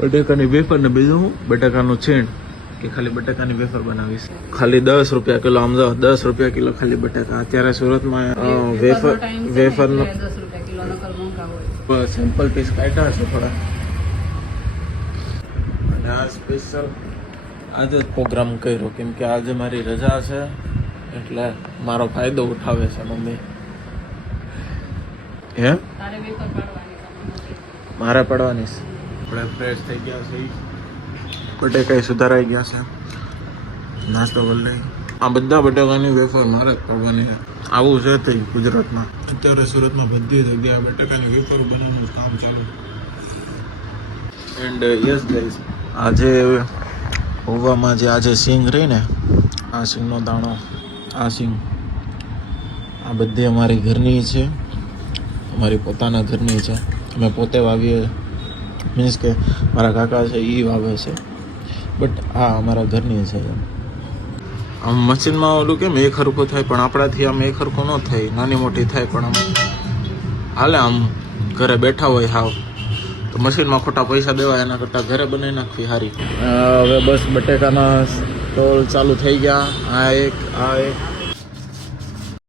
બટેકાની wafer ને બીજું બટેકાનું છીણ કે ખાલી બટેકાની વેફર બનાવીશ. ખાલી 10 રૂપિયા કિલો. આમ જો 10 રૂપિયા કિલો ખાલી બટેકા. અત્યારે સુરતમાં વેફરનો સિમ્પલ પીસ કાઢ્યા છે થોડા. અને આ સ્પેશિયલ આજે જ પ્રોગ્રામ કર્યો કેમ કે આજે મારી રજા છે એટલે મારો ફાયદો ઉઠાવે છે મમ્મી. હે મારે પડવાની છે. આપણે ફ્રેશ થઈ ગયા છે. બટેકા સુધારાઈ ગયા છે. નાસ્તો કરી લઈ. આ બધા બટેકાની વેફર મારે જ પડવાની છે. આવું છે તે ગુજરાતમાં. અત્યારે સુરતમાં બધી જગ્યાએ બટેકાની વેફર બનાવવાનું કામ ચાલુ. એન્ડ યસ ગાઈઝ, આજે પૌવામાં જે આજે સિંગ રહી ને, આ સિંગનો દાણો, આ સિંગ, આ બધી અમારી ઘરની છે, અમારી પોતાના ઘરની છે. અમે પોતે વાવીએ, મીન્સ કે મારા કાકા છે એ વાવે છે, બટ આ અમારા ઘરની છે. આમ મશીનમાં ઓલું કેમ એક હરખું થાય પણ આપણાથી આમ એક હરખું ન થાય, નાની મોટી થાય પણ આમ હાલે. આમ ઘરે બેઠા હોય હાવ તો મશીનમાં ખોટા પૈસા દેવાય એના કરતાં ઘરે બનાવી નાખવી સારી. હવે બસ બટેકાના સ્ટોલ ચાલુ થઈ ગયા. આ એક